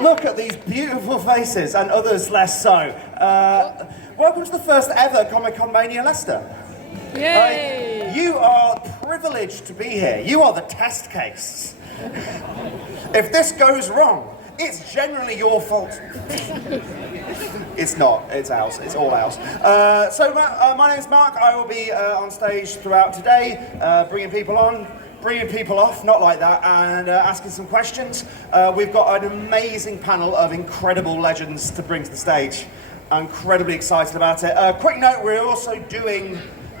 Look at these beautiful faces and others less so. Welcome to the first ever Comic-Con Mania Leicester. Yay! You are privileged to be here. You are the test case. If this goes wrong, it's generally your fault. It's not, it's ours, it's all ours. My name's Mark. I will be on stage throughout today, bringing people on, bringing people off, not like that, and asking some questions. We've got an amazing panel of incredible legends to bring to the stage. I'm incredibly excited about it. Quick note, we're also doing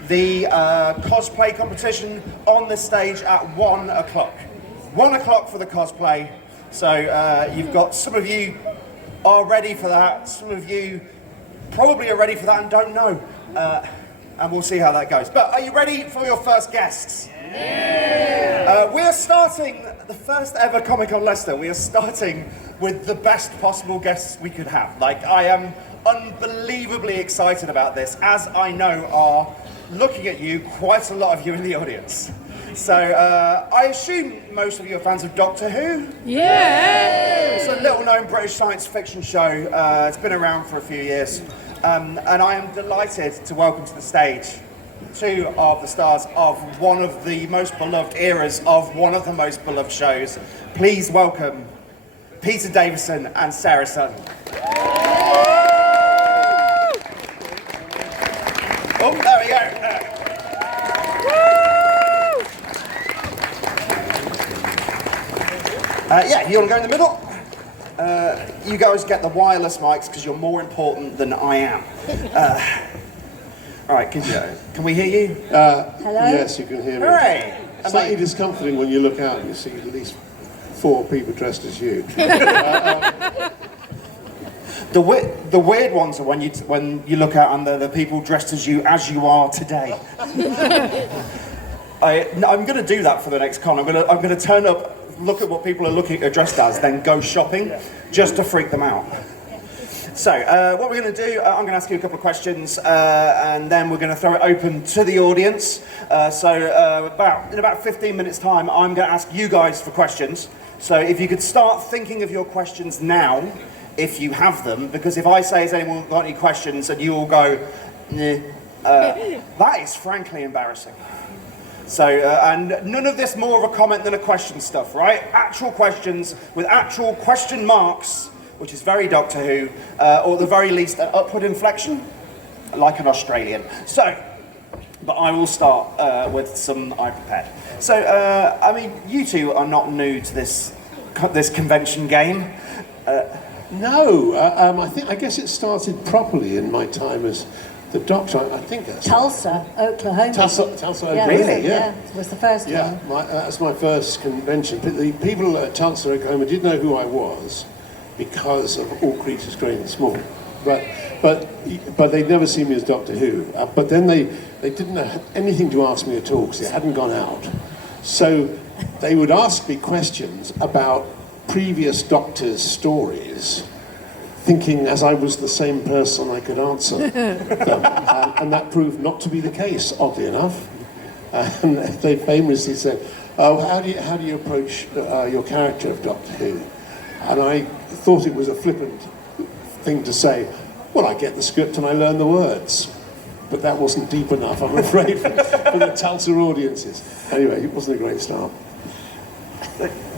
the cosplay competition on the stage at 1 o'clock. 1 o'clock for the cosplay. So you've got some of you are ready for that, some of you probably are ready for that and don't know. And we'll see how that goes. But are you ready for your first guests? Yeah. We are starting the first ever Comic-Con Leicester. We are starting with the best possible guests we could have. Like, I am unbelievably excited about this, as I know are, looking at you, quite a lot of you in the audience. So, I assume most of you are fans of Doctor Who? Yeah! It's a little-known British science fiction show. It's been around for a few years. And I am delighted to welcome to the stage two of the stars of one of the most beloved eras of one of the most beloved shows. Please welcome Peter Davidson and Sarah Sutton. Oh, there we go. Yeah, you want to go in the middle? You guys get the wireless mics because you're more important than I am. All right, can we hear you? Hello? Yes, you can hear me. Hooray! Slightly discomforting when you look out and you see at least 4 people dressed as you. The weird ones are when you look out and the people dressed as you are today. I'm going to do that for the next con. I'm going to turn up, look at what people are dressed as, then go shopping just to freak them out. So, what we're going to do, I'm going to ask you a couple of questions, and then we're going to throw it open to the audience. In about 15 minutes' time, I'm going to ask you guys for questions. So, if you could start thinking of your questions now, if you have them, because if I say, has anyone got any questions, and you all go, nah, that is frankly embarrassing. So, and none of this more of a comment than a question stuff, right? Actual questions with actual question marks, which is very Doctor Who, or at the very least an upward inflection, like an Australian. So, but I will start with some I prepared. So, I mean, you two are not new to this convention game. No, I guess it started properly in my time as the Doctor. I think that's Tulsa, Oklahoma. Tulsa, Yeah, really? Yeah, it was the first one. Yeah, that's my first convention. But the people at Tulsa, Oklahoma did know who I was because of All Creatures Great and Small. But they'd never seen me as Doctor Who. But then they didn't have anything to ask me at all because it hadn't gone out. So they would ask me questions about previous Doctors' stories, thinking as I was the same person I could answer them. And that proved not to be the case, oddly enough. And they famously said, "Oh, how do you approach your character of Doctor Who?" And I thought it was a flippant thing to say, "Well, I get the script and I learn the words." But that wasn't deep enough, I'm afraid, for the Tulsa audiences. Anyway, it wasn't a great start.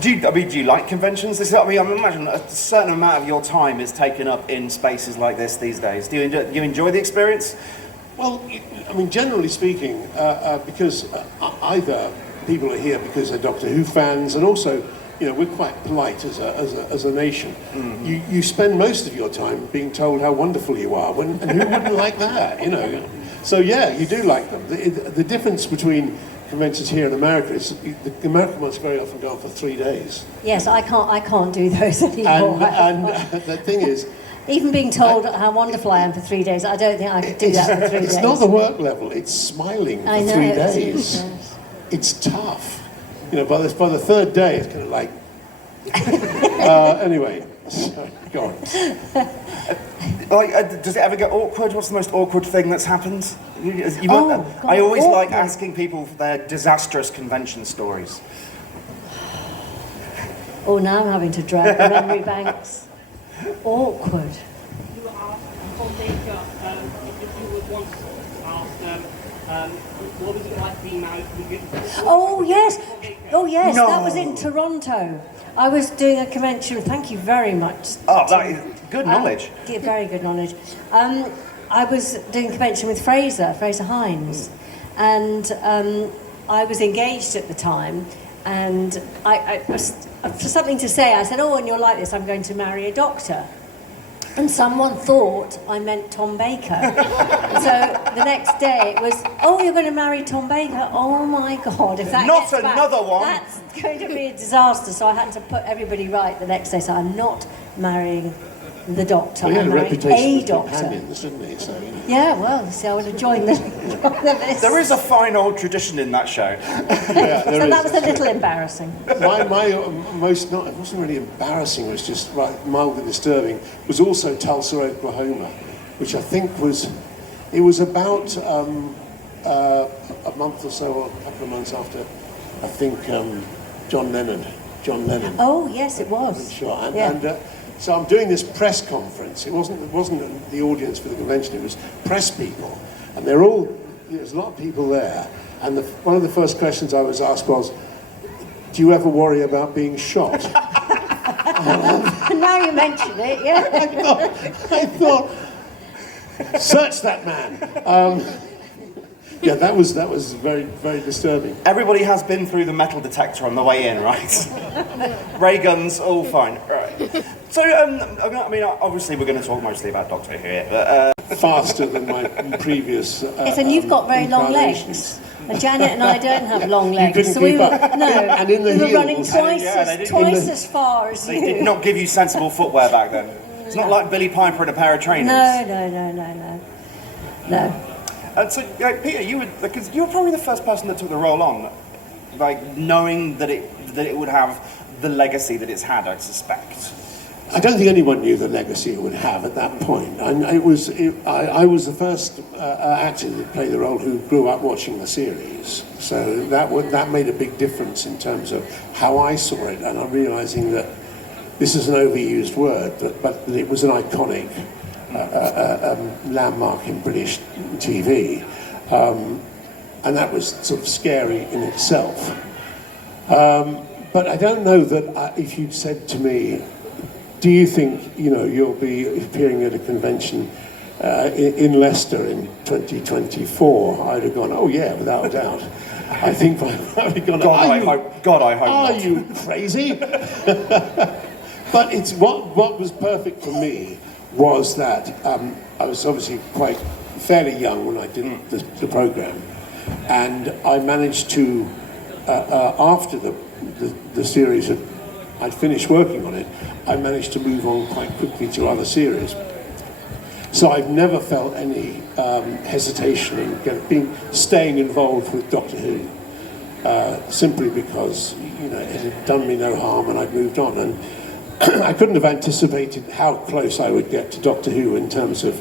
Do you like conventions? I imagine a certain amount of your time is taken up in spaces like this these days. Do you enjoy the experience? Well, I mean, generally speaking, because either people are here because they're Doctor Who fans, and also, you know, we're quite polite as a nation. Mm-hmm. You spend most of your time being told how wonderful you are, and who wouldn't like that, you know? So yeah, you do like them. The difference between conventions here in America is the American ones very often go on for 3 days. Yes, I can't do those anymore. And the thing is, even being told how wonderful I am for 3 days, I don't think I could do that for 3 days. It's not the work level, it's smiling for 3 days. Yes. It's tough. You know, by the third day, it's kind of like... anyway, so, go on. Does it ever get awkward? What's the most awkward thing that's happened? I always like asking people for their disastrous convention stories. Oh, now I'm having to drag the memory banks. Awkward. You were asked Tom Baker if you would once asked what was it like being married to the Oh yes, oh yes, No. that was in Toronto. I was doing a convention. Thank you very much. Oh, that is good knowledge. Very good knowledge. I was doing a convention with Fraser Hines, and I was engaged at the time, and I for something to say, I said, "Oh, and you're like this, I'm going to marry a doctor." And someone thought I meant Tom Baker. So the next day it was, "Oh, you're going to marry Tom Baker? Oh my God, if that Not gets back, another one." that's going to be a disaster." So I had to put everybody right the next day. So I'm not marrying the doctor, Well, he had I'm a marrying reputation a for doctor. companions, didn't he? So, you know. Yeah, well, see, I would have joined the list. There is a fine old tradition in that show. Yeah, there So is. that was a little embarrassing. My most not, it wasn't really embarrassing, it was just mildly disturbing, was also Tulsa, Oklahoma, which I think it was about a month or so, or a couple of months after, I think, John Lennon. Oh, yes, it was. Sure. Yeah. So I'm doing this press conference. It wasn't the audience for the convention, it was press people. And there's a lot of people there. And one of the first questions I was asked was, "Do you ever worry about being shot?" Now you mention it, yeah. I thought, search that man. Yeah, that was very, very disturbing. Everybody has been through the metal detector on the way in, right? Ray guns, all fine. Right. So, I mean, obviously we're going to talk mostly about Doctor Who here, but... Faster than my previous. Yes, and you've got very long incarnations. legs. And Janet and I don't have long legs. couldn't so keep we were, up. no, And in the we were heels. running twice, Yeah, they didn't- twice as far as They you. did not give you sensible footwear back then. It's not like Billy Piper in a pair of trainers. No. And so, Peter, you were probably the first person that took the role on, like knowing that it would have the legacy that it's had, I suspect. I don't think anyone knew the legacy it would have at that point. I was the first actor to play the role who grew up watching the series, so that made a big difference in terms of how I saw it, and I'm realising that this is an overused word, but it was an iconic landmark in British TV, and that was sort of scary in itself. But I don't know that if you'd said to me, "Do you think you'll be appearing at a convention in Leicester in 2024?" I'd have gone, "Oh yeah, without a doubt." I think I would have gone, I hope "Are not." you crazy?" But it's what was perfect for me was that I was obviously fairly young when I did the program, and I managed to after the series I'd finished working on it, I managed to move on quite quickly to other series. So I've never felt any hesitation in staying involved with Doctor Who, simply because it had done me no harm and I'd moved on. And I couldn't have anticipated how close I would get to Doctor Who in terms of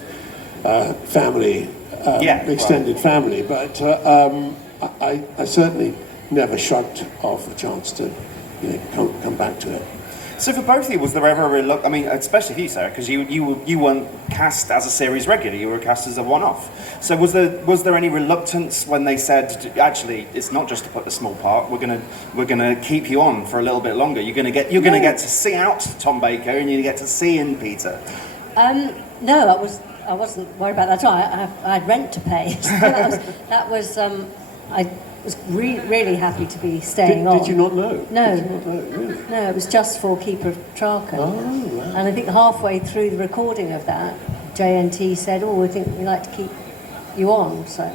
family, extended family, but I certainly never shrugged off a chance to come back to it. So for both of you, was there ever a reluctance? I mean, especially you, Sarah, because you weren't cast as a series regular; you were cast as a one-off. So was there any reluctance when they said, "Actually, it's not just to put a small part. We're gonna keep you on for a little bit longer. You're gonna get to see out Tom Baker, and you get to see in Peter." No, I wasn't worried about that at all. I had rent to pay. So I was really happy to be staying on. Did you not know? No. Did you not know, really? No, it was just for Keeper of Traken. Oh, wow. And I think halfway through the recording of that, JNT said, "Oh, we think we'd like to keep you on." So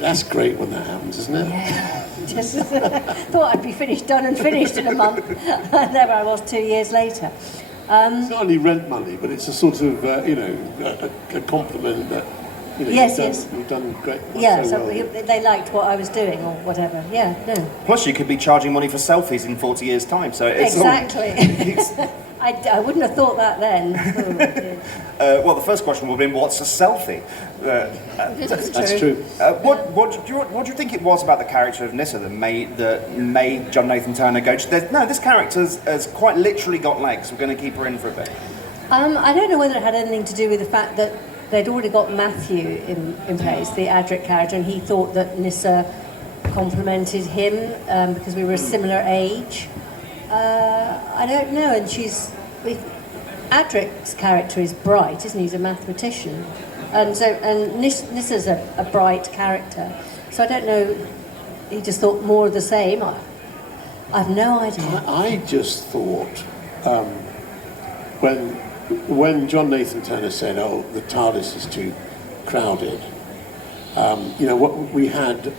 That's great when that happens, isn't it? yeah, just thought I'd be done and finished in a month. And there I was 2 years later. It's not only rent money, but it's a sort of a compliment that Yes, you've done great. Yeah, so so well. they liked what I was doing or whatever. Yeah, no. Plus, you could be charging money for selfies in 40 years' time. So it's Exactly. All, I wouldn't have thought that then. well, the first question would have been, "What's a selfie?" That's true. What do you think it was about the character of Nyssa that made John Nathan Turner go, "No, this character has quite literally got legs. We're going to keep her in for a bit"? I don't know whether it had anything to do with the fact that they'd already got Matthew in place, the Adric character, and he thought that Nyssa complimented him because we were a similar age. I don't know, and Adric's character is bright, isn't he? He's a mathematician. And Nyssa's a bright character. So I don't know, he just thought more of the same. I have no idea. I just thought, when John Nathan Turner said, "Oh, the TARDIS is too crowded," what we had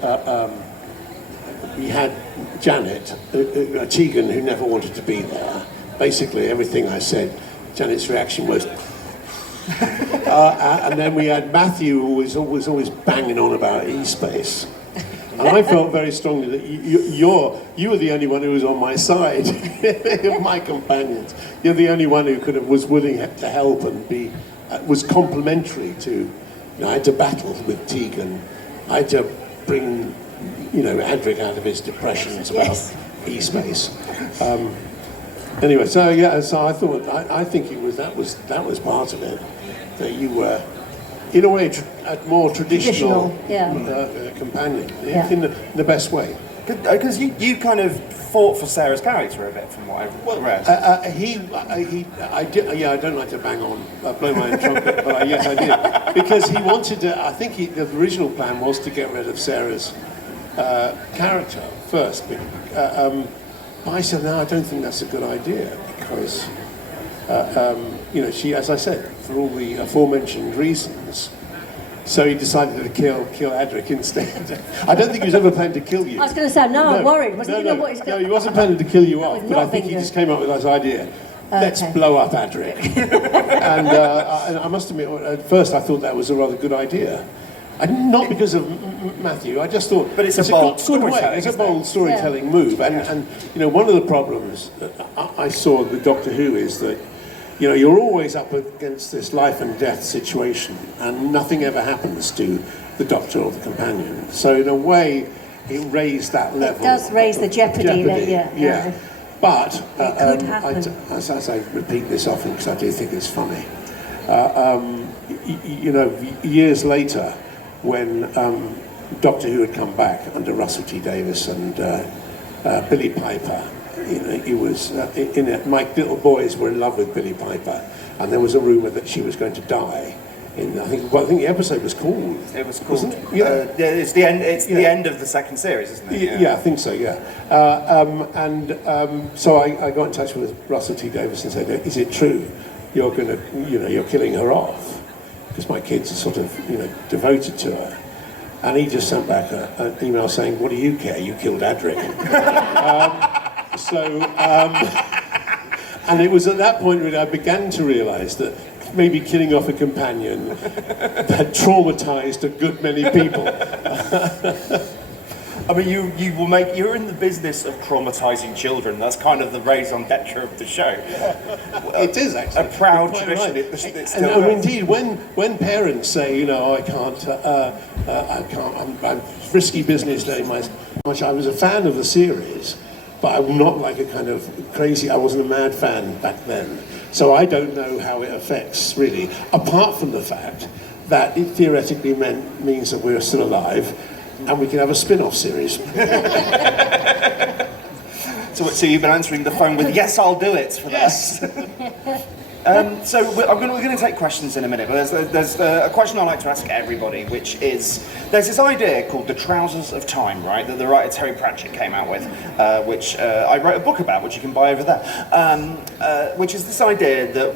Janet Tegan, who never wanted to be there. Basically, everything I said, Janet's reaction was. And then we had Matthew, who was always banging on about e-space. And I felt very strongly that you were the only one who was on my side of my companions. You're the only one who was willing to help and was complimentary to. I had to battle with Tegan. I had to bring, Adric out of his depressions about e-space. Anyway, so I thought I think that was part of it, that you were, in a way, a more traditional companion in the best way. Because you kind of fought for Sarah's character a bit, from what I've read. I don't like to bang on, blow my own trumpet, but yes, I did, because he wanted to. I think the original plan was to get rid of Sarah's character first. I said, no, I don't think that's a good idea, because, she, as I said, for all the aforementioned reasons, so he decided to kill Adric instead. I don't think he was ever planning to kill you. I was going to say, I'm worried. No, he wasn't planning to kill you off, but I think he just came up with this idea. Let's blow up Adric. And I must admit, at first I thought that was a rather good idea. Not because of Matthew, I just thought but it's a bold storytelling. It's a bold storytelling move, and one of the problems that I saw with Doctor Who is that you're always up against this life and death situation, and nothing ever happens to the Doctor or the companion. So in a way, it raised that level. It does raise the jeopardy. Yeah. But it could happen. As I repeat this often because I do think it's funny. Years later, when Doctor Who had come back under Russell T Davies and Billie Piper, he was my little boys were in love with Billie Piper, and there was a rumour that she was going to die. I think the episode was called. It was called. Wasn't it? Yeah. It's the end. It's the end of the second series, isn't it? Yeah, I think so. Yeah. So I got in touch with Russell T Davies and said, "Is it true? You're you're killing her off?" Because my kids are sort of, devoted to her. And he just sent back an email saying, "What do you care? You killed Adric." And it was at that point that I began to realise that maybe killing off a companion had traumatised a good many people. I mean, you're in the business of traumatising children. That's kind of the raison d'etre of the show. It is actually a proud tradition. tradition. And indeed, when parents say, I can't, I'm risky business doing much. I was a fan of the series, but I'm not like a kind of crazy. I wasn't a mad fan back then, so I don't know how it affects really. Apart from the fact that it theoretically means that we're still alive. And we can have a spin-off series. So you've been answering the phone with "Yes, I'll do it" for yes. So we're going to take questions in a minute, but there's a question I like to ask everybody, which is, there's this idea called the trousers of time, right, that the writer Terry Pratchett came out with, which I wrote a book about, which you can buy over there, which is this idea that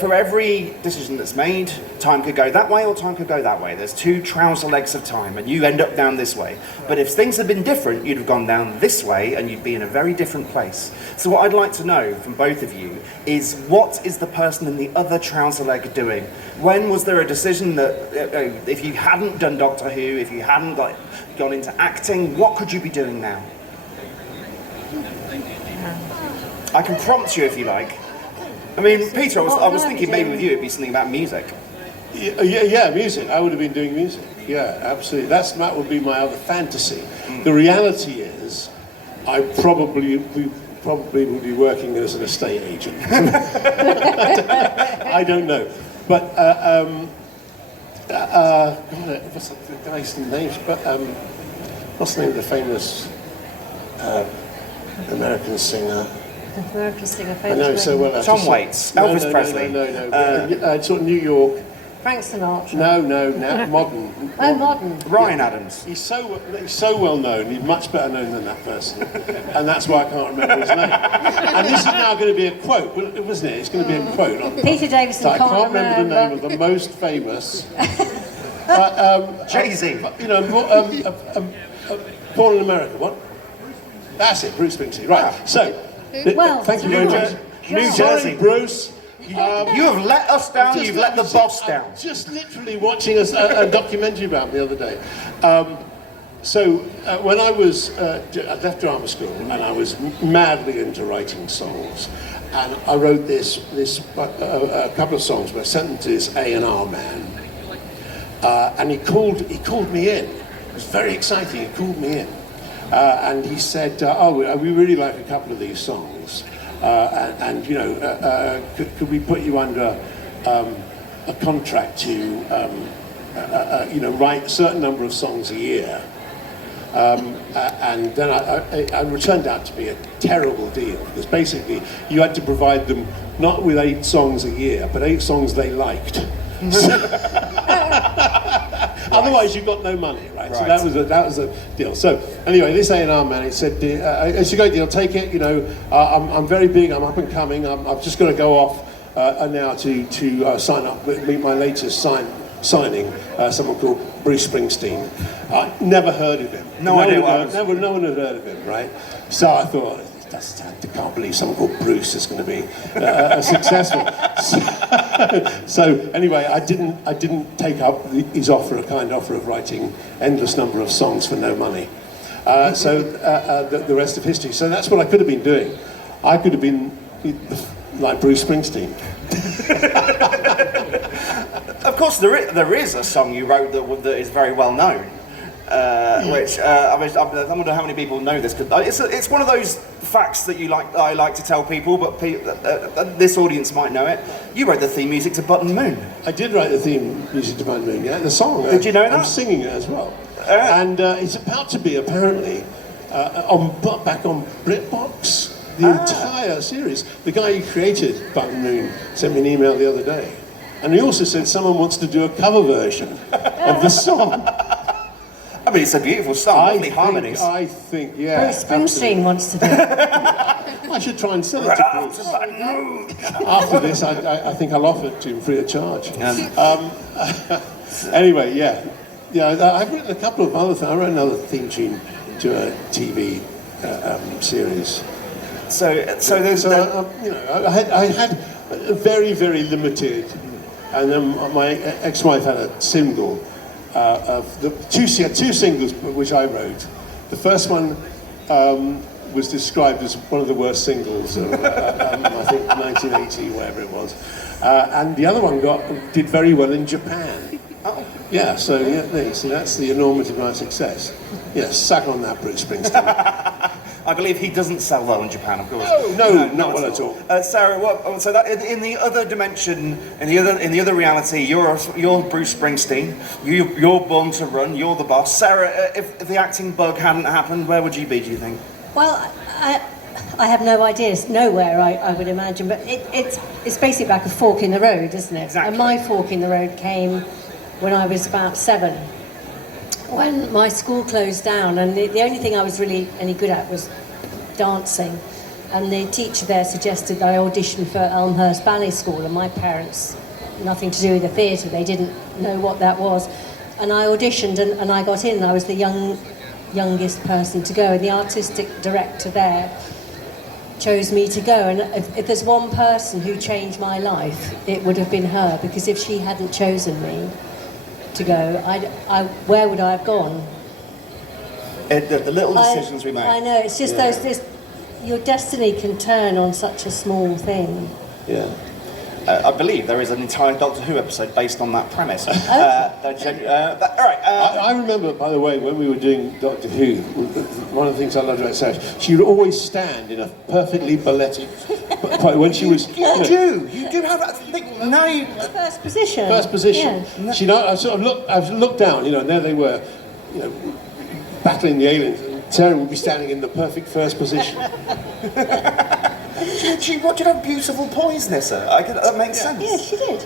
for every decision that's made, time could go that way or time could go that way. There's two trouser legs of time, and you end up down this way. But if things had been different, you'd have gone down this way, and you'd be in a very different place. So what I'd like to know from both of you is, what is the person in the other trouser leg doing? When was there a decision that if you hadn't done Doctor Who, if you hadn't gone into acting, what could you be doing now? I can prompt you if you like. I mean, Peter, I was thinking maybe with you it'd be something about music. Yeah, music. I would have been doing music. Yeah, absolutely. That would be my other fantasy. The reality is, I probably probably will be working as an estate agent. I don't know. But, what's the guy's name? What's the name of the famous American singer? American singer, I know so well. Tom Waits, Elvis Presley. No. Sort of New York. Frank Sinatra. No, now modern. Oh, modern. Ryan Adams. He's so well known. He's much better known than that person, and that's why I can't remember his name. And this is now going to be a quote, wasn't it? It's going to be a quote. Peter Davidson. So I can't remember the name of the most famous. Jay-Z. Born in America. What? That's it. Bruce Springsteen. Right. So, Well, thank you very much. New Sorry, Jersey. Bruce. You have let us down, you've let the boss down. I'm just literally watching a documentary about him the other day. When I left drama school and I was madly into writing songs, and I wrote a couple of songs. I sent them to this A&R man, and he called me in. It was very exciting. He called me in, and he said, we really like a couple of these songs. Could we put you under a contract to, write a certain number of songs a year? And then it turned out to be a terrible deal, because basically you had to provide them not with 8 songs a year, but 8 songs they liked. Otherwise, you got no money, right? So that was a deal. So anyway, this A&R man, he said, "It's a great deal. Take it. I'm very big. I'm up and coming. I've just got to go off now to sign up, meet my latest signing. Someone called Bruce Springsteen. Never heard of him. No one had heard of him, right? So I thought, I can't believe someone called Bruce is going to be successful. So anyway, I didn't take up his offer, a kind offer of writing endless number of songs for no money. The rest of history. So that's what I could have been doing. I could have been like Bruce Springsteen. Of course, there is a song you wrote that is very well known. Which I wonder how many people know this. It's one of those facts that I like to tell people, but this audience might know it. You wrote the theme music to Button Moon. I did write the theme music to Button Moon. Yeah, the song. Did you know that? I'm singing it as well. And it's about to be apparently back on BritBox. The entire series. The guy who created Button Moon sent me an email the other day, and he also said someone wants to do a cover version of the song. I mean, it's a beautiful song, lovely harmonies. I think, yeah. Bruce Springsteen wants to do it. I should try and sell it to Bruce. After this, I think I'll offer it to him free of charge. Anyway, yeah. I've written a couple of other things. I wrote another theme tune to a TV series. I had very, very limited, and then my ex-wife had a single. Two singles which I wrote. The first one was described as one of the worst singles of, I think, 1980, whatever it was. And the other one did very well in Japan. Oh. Yeah, so see, that's the enormity of my success. Yeah, suck on that, Bruce Springsteen. I believe he doesn't sell well in Japan, of course. No, not well at all. Sarah, so that in the other dimension, in the other reality, you're Bruce Springsteen. You're born to run. You're the boss. Sarah, if the acting bug hadn't happened, where would you be? Do you think? Well, I have no idea. It's nowhere, I would imagine. But it's basically like a fork in the road, isn't it? Exactly. And my fork in the road came when I was about 7. When my school closed down, and the only thing I was really any good at was dancing, and the teacher there suggested that I audition for Elmhurst Ballet School, and my parents, nothing to do with the theatre, they didn't know what that was, and I auditioned and I got in, and I was the youngest person to go, and the artistic director there chose me to go, and if there's one person who changed my life, it would have been her, because if she hadn't chosen me to go, where would I have gone? The little decisions we make. I know, it's just your destiny can turn on such a small thing. Yeah. I believe there is an entire Doctor Who episode based on that premise. All right. I remember, by the way, when we were doing Doctor Who, one of the things I loved about Sarah, she would always stand in a perfectly balletic. When she was, you do have that thing. Now you First position. first position. Yeah. She, I sort of I looked down, and there they were, battling the aliens. And Sarah would be standing in the perfect first position. She did have beautiful poise, Nissa. That makes sense. Yeah, she did.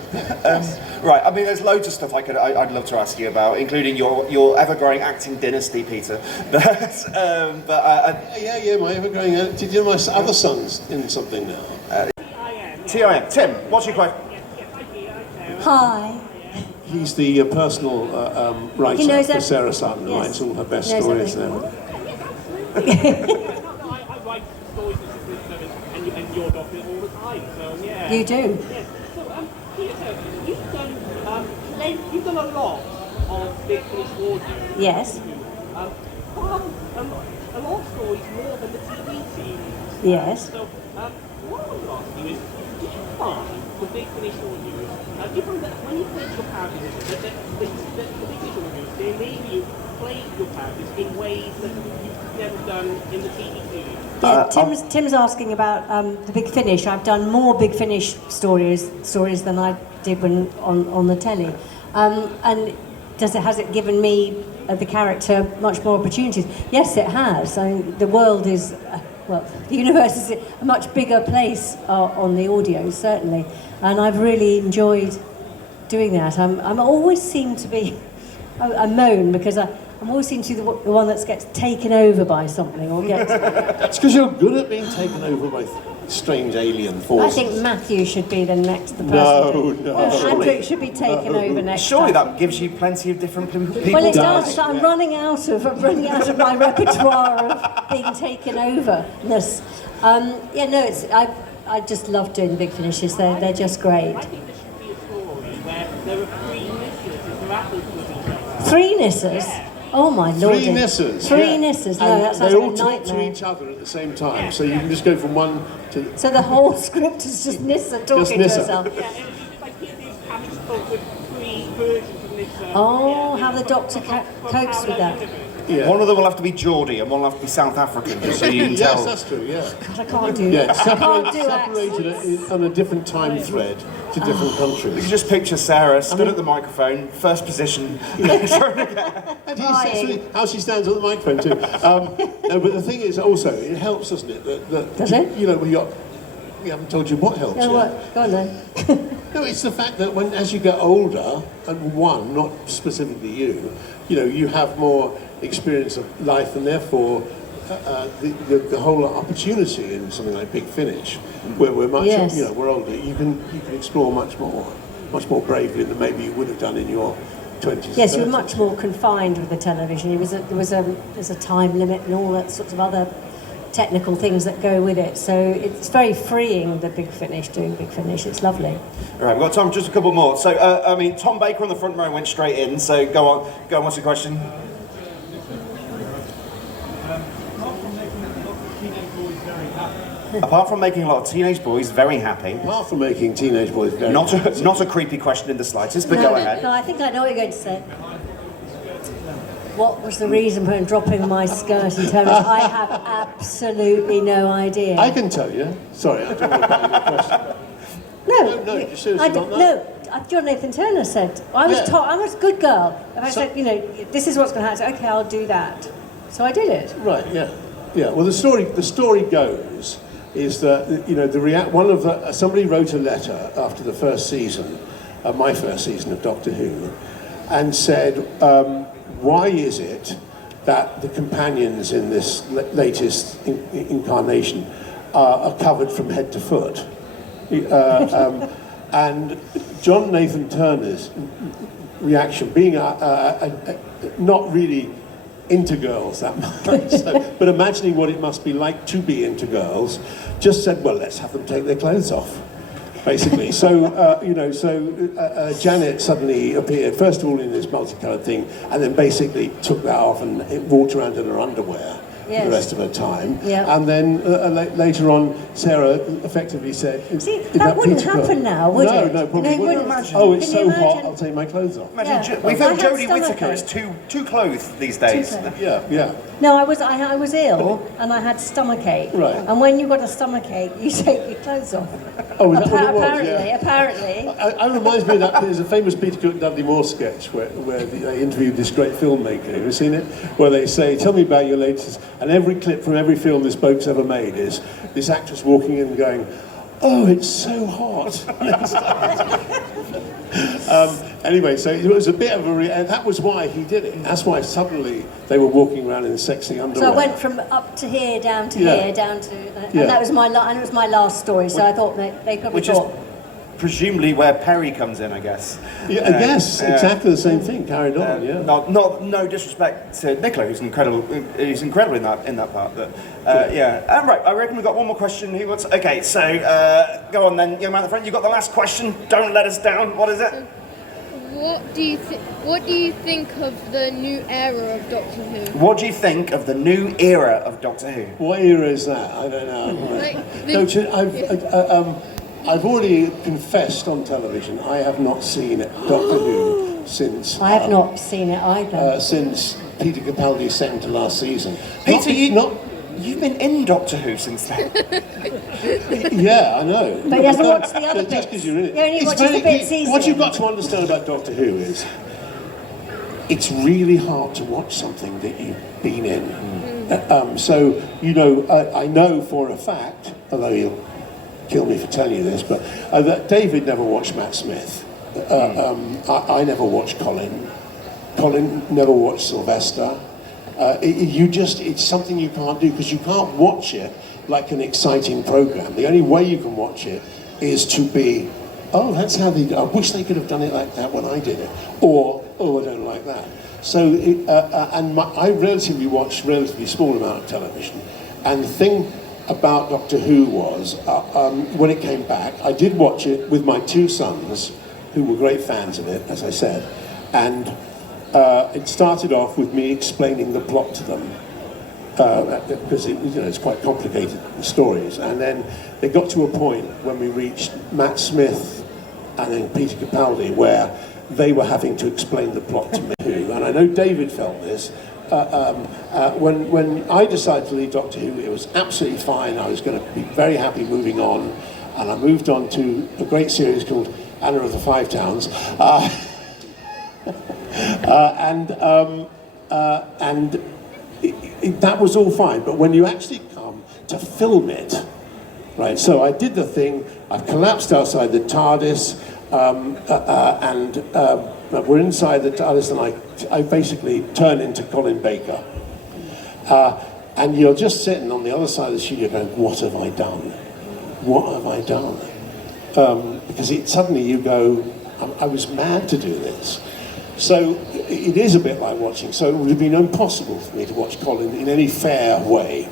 Right. I mean, there's loads of stuff I'd love to ask you about, including your ever-growing acting dynasty, Peter. Yeah, my ever-growing. Did you know my other son's in something now? TIM. Tim, what's your question? Hi. He's the personal writer He knows for that- Sarah Sutton, yes. writes all her best He knows stories everything. now. I write stories and your doctor all the time, so yeah. You do. Yes. So, Peter, you've done a lot of Big Finish audio. Yes. A lot of stories more than the TV series. Yes. So, what I want to ask you is, did you find the Big Finish audio, given that when you played your characters, the Big Finish audio, they made you play your characters in ways that you've never done in the TV series? Yeah, Tim's asking about the Big Finish. I've done more Big Finish stories than I did when on the telly. And has it given me the character much more opportunities? Yes, it has. I mean, the world is, the universe is a much bigger place on the audio, certainly. And I've really enjoyed doing that. I'm always seem to be, I moan because I'm always seem to be the one that gets taken over by something or gets. It's because you're good at being taken over by strange alien forces. I think Matthew should be the person. No. Andrew should be taken over next. Surely time. that gives you plenty of different people. Well, it to- does. So I'm running out of my repertoire of being taken overness. I just love doing the Big Finishes. They're just great. I think there should be a story where there are three Nisses interacting with each other. Three Nissas. Oh my lord. Three Nissas. Three yeah. Nissas. No, And that sounds they like all a talk to nightmare. each other at the same time, so you can just go from one to. So the whole script is just Nissa talking to Nissa. herself. Yeah, and it's like here these having to cope with three versions of Nissa. Oh, how the Doctor copes with that. Yeah. One of them will have to be Geordie and one will have to be South African, just so you can Yes, tell. that's true. Yeah. God, I can't do Yeah, that. I can't do separated on a different time thread to different You countries. can just picture Sarah stood at the microphone, first position. And how she stands on the microphone too. No, but the thing is also, it helps, doesn't it? That Does it? We haven't told you what helps. Yeah, yet. what? Go on then. No, it's the fact that as you get older, and not specifically you have more experience of life, and therefore the whole opportunity in something like Big Finish, where we're much, Yes. we're older, you can explore much more bravely than maybe you would have done in your 20s. Yes, you were 30s. much more confined with the television. There's a time limit and all that sorts of other technical things that go with it. So it's very freeing, the Big Finish, doing Big Finish. It's lovely. All right, we've got time for just a couple more. So, Tom Baker on the front row went straight in, so go on, what's your question? Apart from making a lot of teenage boys very happy, Apart from making teenage boys very not a creepy question in the slightest, but go ahead. No, I think I know what you're going to say. What was the reason for dropping my skirt and toes? I have absolutely no idea. I can tell you. Sorry, I don't want to put your question. No, you seriously not know? No, John Nathan Turner said, I was Yeah. I was a good girl. And I said, this is what's going to happen. I said, okay, I'll do that. So I did it. Right, yeah. Well, the story goes is that somebody wrote a letter after the first season, my first season of Doctor Who, and said, why is it that the companions in this latest incarnation are covered from head to foot? And John Nathan Turner's reaction, being not really into girls that much, but imagining what it must be like to be into girls, just said, well, let's have them take their clothes off, basically. So Janet suddenly appeared, first of all in this multicolored thing, and then basically took that off and walked around in her underwear Yes. the rest of her time. Yeah. And then later on, Sarah effectively said, See, "Is that wouldn't Peter happen now, would no, it? No, probably You know, wouldn't. imagine. Oh, it's Can you so hot, imagine? I'll take my clothes off. Imagine Yeah. we've I heard had Jodie stomach Whittaker is too clothed these days. Yeah. No, I was ill and I had stomachache. Right. And when you've got a stomachache, you take your clothes off. Oh, is that what it was? Apparently, Yeah. apparently. It reminds me of that, there's a famous Peter Cook and Dudley Moore sketch where they interviewed this great filmmaker. Have you seen it? Where they say, tell me about your latest, and every clip from every film this bloke's ever made is this actress walking in and going, oh, it's so hot. Anyway, so it was a bit of and that was why he did it. That's why suddenly they were walking around in sexy underwear. So I went from up to here, down to Yeah. here, down to... And Yeah. that was and it was my last story, so I thought they probably Which is thought... presumably where Perry comes in, I guess. Yeah, yes, exactly the same thing, carried on, yeah. No disrespect to Nicola, who's incredible in that part. But, yeah. Right, I reckon we've got one more question. Who wants? Okay, so go on then, young man at the front. You got the last question. Don't let us down. What is it? What do you think of the new era of Doctor Who? What do you think of the new era of Doctor Who? What era is that? I don't know. Like No, I've already confessed on television, I have not seen Doctor Who since... I have not seen it either. Since Peter Capaldi's second to last season. Peter, you've been in Doctor Who since then. Yeah, I know. But he hasn't watched the other Just bits. because you're in it. He only It's watches the bits he's What in. you've got to understand about Doctor Who is it's really hard to watch something that you've been in. So, you know, I know for a fact, although he'll kill me for telling you this, but that David never watched Matt Smith. I never watched Colin. Colin never watched Sylvester. It's something you can't do because you can't watch it like an exciting program. The only way you can watch it is to be, oh, that's how they do. I wish they could have done it like that when I did it, or oh, I don't like that. So, I relatively watched a relatively small amount of television, and the thing about Doctor Who was when it came back, I did watch it with my two sons, who were great fans of it, as I said, and it started off with me explaining the plot to them because it's quite complicated stories, and then it got to a point when we reached Matt Smith and then Peter Capaldi where they were having to explain the plot to me, and I know David felt this. When I decided to leave Doctor Who, it was absolutely fine. I was going to be very happy moving on, and I moved on to a great series called Anna of the Five Towns, that was all fine. But when you actually come to film it, right? So I did the thing. I collapsed outside the TARDIS, we're inside the TARDIS, and I basically turn into Colin Baker. And you're just sitting on the other side of the studio going, what have I done? What have I done? Because suddenly you go, I was mad to do this. So it is a bit like watching. So it would have been impossible for me to watch Colin in any fair way,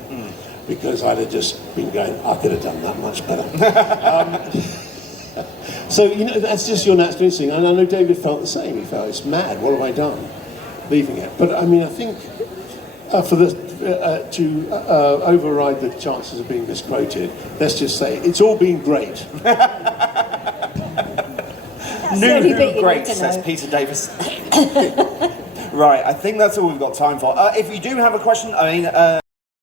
because I'd have just been going, I could have done that much better. So, that's just your natural instinct. And I know David felt the same. He felt, it's mad, what have I done? Leaving it. But I mean, I think to override the chances of being misquoted, let's just say it's all been great. New Who great, says Peter Davis. Right, I think that's all we've got time for. If you do have a question,